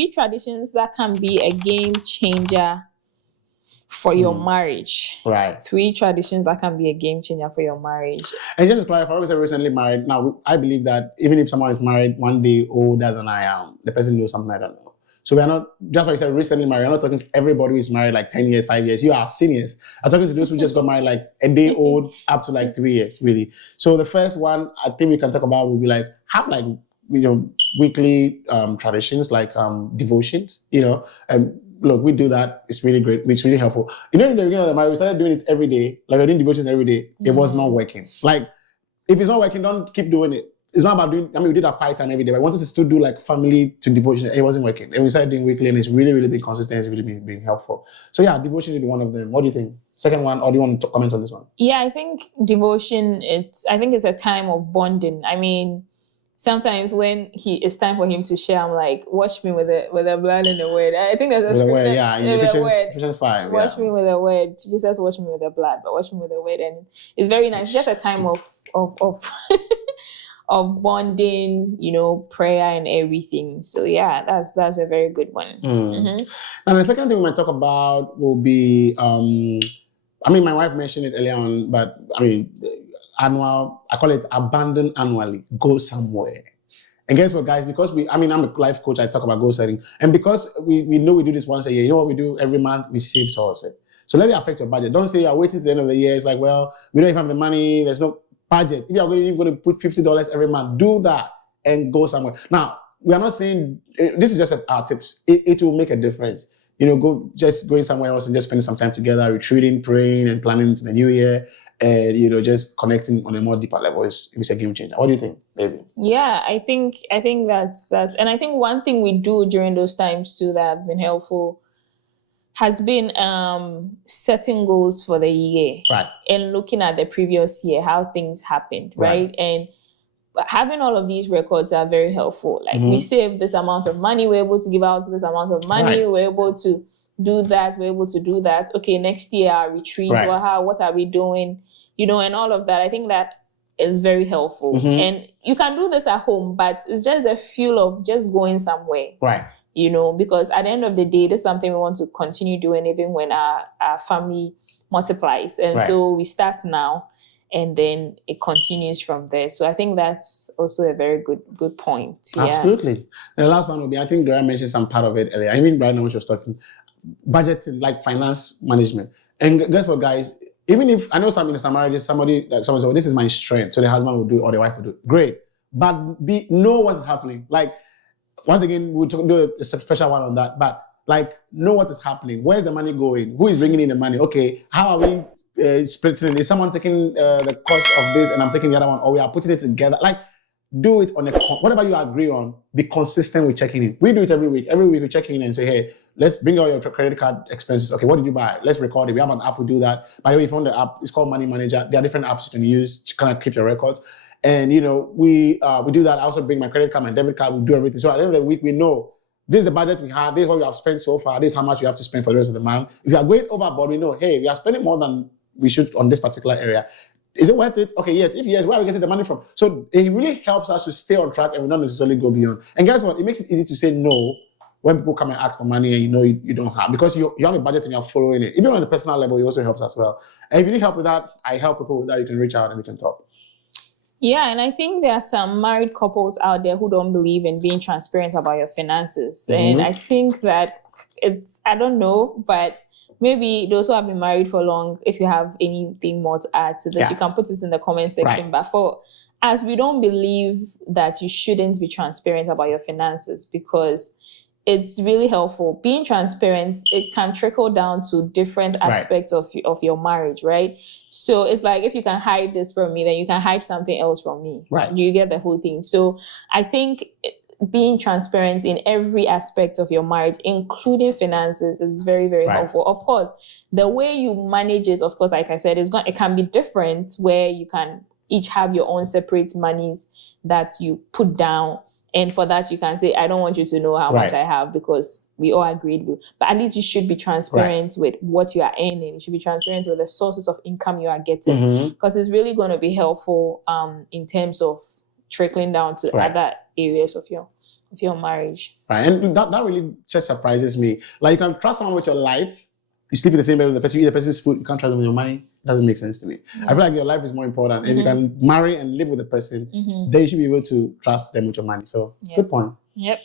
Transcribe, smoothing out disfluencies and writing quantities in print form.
3 traditions that can be a game changer for your marriage. Right. 3 traditions that can be a game changer for your marriage. And just to clarify, I was recently married. Now, I believe that even if someone is married 1 day older than I am, the person knows something I don't know. So we are not, just like you said, recently married. I'm not talking to everybody who is married like 10 years, 5 years. You are seniors. I'm talking to those who just got married like a day old up to like 3 years, really. So the first one I think we can talk about will be like, have like, weekly traditions, like devotions, look, we do that. It's really great. It's really helpful. In the beginning of the marriage, we started doing it every day. Like we're doing devotions every day. It was not working. Like, if it's not working, don't keep doing it. It's not about doing, we did our quiet time every day, but I wanted to still do like family to devotion. It wasn't working. And we started doing weekly, and it's really, really been consistent. It's really been helpful. So yeah, devotion is one of them. What do you think? Second one, or do you want to comment on this one? Yeah, I think devotion, it's a time of bonding. I mean, sometimes when it's time for him to share, I'm like, wash me with the blood and the word. I think there's a scripture. Word, yeah, in Ephesians 5. Wash me with the word. Jesus wash me with the blood, but wash me with the word. And it's very nice. It's just a time of of bonding, prayer and everything. So yeah, that's a very good one. And the second thing we might talk about will be, my wife mentioned it earlier on, but annual, I call it abandon annually, go somewhere. And guess what, guys? Because I'm a life coach, I talk about goal setting. And because we know we do this once a year, you know what we do every month? We save towards it. So let it affect your budget. Don't say you're waiting to the end of the year. It's like, well, we don't even have the money. There's no budget. If you're going to put $50 every month, do that and go somewhere. Now, we are not saying, this is just our tips. It will make a difference. Going somewhere else and just spending some time together, retreating, praying, and planning to the new year. And just connecting on a more deeper level is a game changer. What do you think, baby? Yeah, I think that's and I think one thing we do during those times too that have been helpful has been setting goals for the year, right? And looking at the previous year, how things happened, right? And having all of these records are very helpful. Like we saved this amount of money, we're able to give out this amount of money, we're able to do that, we're able to do that. Okay, next year our retreat, what are we doing? And all of that. I think that is very helpful. And you can do this at home, but it's just the feel of just going somewhere. Right. Because at the end of the day, this is something we want to continue doing even when our family multiplies. And so we start now and then it continues from there. So I think that's also a very good point. Yeah. Absolutely. The last one would be, I think Gloria mentioned some part of it earlier. I mean, right now when she was talking, budgeting, like finance management. And guess what, guys? Even if, I know some minister marriages, someone says, oh, this is my strength, so the husband will do it or the wife will do it. Great. But know what's happening. Like, once again, we'll do a special one on that. But, know what is happening. Where's the money going? Who is bringing in the money? Okay, how are we splitting it? Is someone taking the cost of this and I'm taking the other one? Or we are putting it together? Do it on whatever you agree on, be consistent with checking in. We do it every week. Every week we check in and say, hey, let's bring out your credit card expenses. Okay, what did you buy? Let's record it. We have an app, we do that. By the way, if you want the app, it's called Money Manager. There are different apps you can use to kind of keep your records. And, we do that. I also bring my credit card, my debit card, we do everything. So at the end of the week, we know this is the budget we have, this is what we have spent so far, this is how much we have to spend for the rest of the month. If you are going overboard, we know, hey, we are spending more than we should on this particular area. Is it worth it? Okay, yes. If yes, where are we getting the money from? So it really helps us to stay on track and we don't necessarily go beyond. And guess what? It makes it easy to say no when people come and ask for money and you don't have, because you have a budget and you're following it. Even on the personal level, it also helps as well. And if you need help with that, I help people with that. You can reach out and we can talk. Yeah, and I think there are some married couples out there who don't believe in being transparent about your finances. And I think that I don't know, but maybe those who have been married for long, if you have anything more to add to this, you can put it in the comment section. But for us, we don't believe that you shouldn't be transparent about your finances because it's really helpful. Being transparent, it can trickle down to different aspects of your marriage, right? So it's like, if you can hide this from me, then you can hide something else from me. Right. You get the whole thing. So I think being transparent in every aspect of your marriage, including finances, is very, very helpful. Of course, the way you manage it, of course, like I said, it can be different, where you can each have your own separate monies that you put down. And for that, you can say, I don't want you to know how much I have because we all agreed with. But at least you should be transparent with what you are earning. You should be transparent with the sources of income you are getting, because it's really going to be helpful in terms of trickling down to other areas of of your marriage. Right. And that really just surprises me. Like, you can trust someone with your life. You sleep in the same bed with the person, you eat the person's food, you can't trust them with your money. It doesn't make sense to me. I feel like your life is more important. If you can marry and live with the person, then you should be able to trust them with your money. So, good point. Yep.